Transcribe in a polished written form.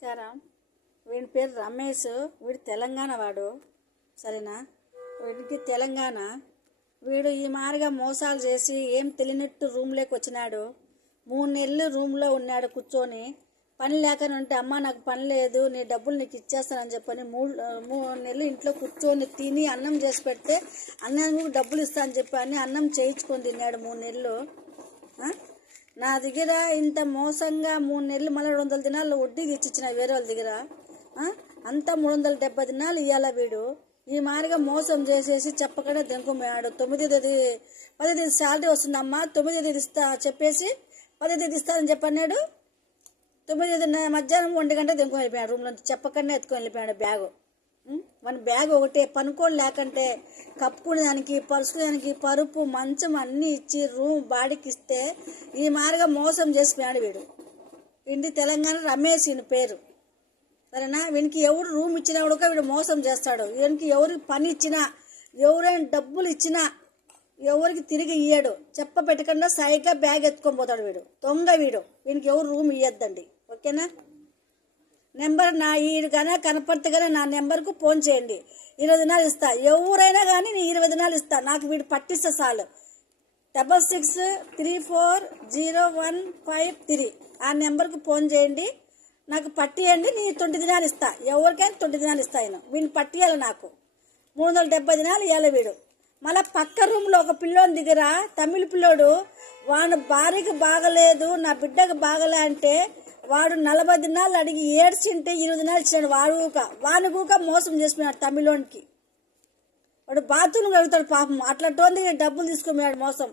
నమస్కారం. వీడి పేరు రమేష్. వీడు తెలంగాణ వాడు, సరేనా? వీడికి తెలంగాణ. వీడు ఈ మారిగా మోసాలు చేసి ఏం తెలియనట్టు రూమ్లోకి వచ్చినాడు. 3 నెలలు రూమ్లో ఉన్నాడు కూర్చొని. పని లేకనే ఉంటే, అమ్మ నాకు పని లేదు, నీ డబ్బులు నీకు ఇచ్చేస్తానని చెప్పని 3 నెలలు ఇంట్లో కూర్చొని తిని అన్నం చేసి పెడితే అన్నం డబ్బులు ఇస్తా అని చెప్పని అన్నం చేయించుకొని తిన్నాడు 3 నెలలు. నా దగ్గర ఇంత మోసంగా 3 నెలలు మళ్ళీ 200 దినాలు వడ్డీ తెచ్చిచ్చిన వేరే వాళ్ళ దగ్గర. అంతా 370 దినాలు ఇవ్వాల. వీడు ఈ మారిగా మోసం చేసేసి చెప్పకుండా దెంకుపోయాడు. 9వ తేదీ 10వ తేదీ శాలరీ వస్తుందమ్మా, 9వ తేదీ ఇస్తా చెప్పేసి 10వ తేదీ ఇస్తానని చెప్పన్నాడు. 9వ తేదీ మధ్యాహ్నం 1 గంట దెంకొని వెళ్ళిపోయాడు. రూమ్లో చెప్పకుండా ఎత్తుకొని వెళ్ళిపోయాడు బ్యాగు. మన బ్యాగ్ ఒకటే పనుకోని లేకంటే కప్పుకునే దానికి, పరుచుకునేదానికి, పరుపు మంచం అన్నీ ఇచ్చి రూమ్ బాడీకి ఇస్తే ఈ మారిగా మోసం చేసిపోయాడు వీడు. వీడి తెలంగాణ రమేష్ ఈయన పేరు, సరేనా? వీనికి ఎవరు రూమ్ ఇచ్చినా కూడా వీడు మోసం చేస్తాడు. వీనికి ఎవరికి పని ఇచ్చినా, ఎవరైనా డబ్బులు ఇచ్చినా ఎవరికి తిరిగి ఇయ్యాడు. చెప్ప పెట్టకుండా సైడ్గా బ్యాగ్ ఎత్తుకొని పోతాడు వీడు. దొంగ వీడు. వీనికి ఎవరు రూమ్ ఇయ్యద్దండి, ఓకేనా? నెంబర్ నా ఈడు కానీ కనపడితే కానీ నా నెంబర్కు ఫోన్ చేయండి. 20 దినాలు ఇస్తా. ఎవరైనా కానీ నేను 20 దినాలు ఇస్తా. నాకు వీడు పట్టిస్తా చాలు. 66340153 ఆ నెంబర్కు ఫోన్ చేయండి. నాకు పట్టియండి. నేను 20 దినాలు ఇస్తా. ఎవరికైనా 20 దినాలు ఇస్తా. వీడిని పట్టియాలి. నాకు 370 దినాలు ఇవ్వాలి వీడు. మళ్ళీ పక్క రూమ్లో ఒక పిల్లోని దగ్గర తమిళ పిల్లోడు, వాడు భార్యకు బాగలేదు, నా బిడ్డకు బాగలే అంటే వాడు 40 దినాలు అడిగి ఏడ్చింటే 20 దినాలు ఇచ్చాడు. వాని కూక మోసం చేసిపోయాడు తమిళోనికి. వాడు బాత్రూమ్ కడుగుతాడు పాపం. అట్లాంటి డబ్బులు తీసుకుపోయాడు మోసం.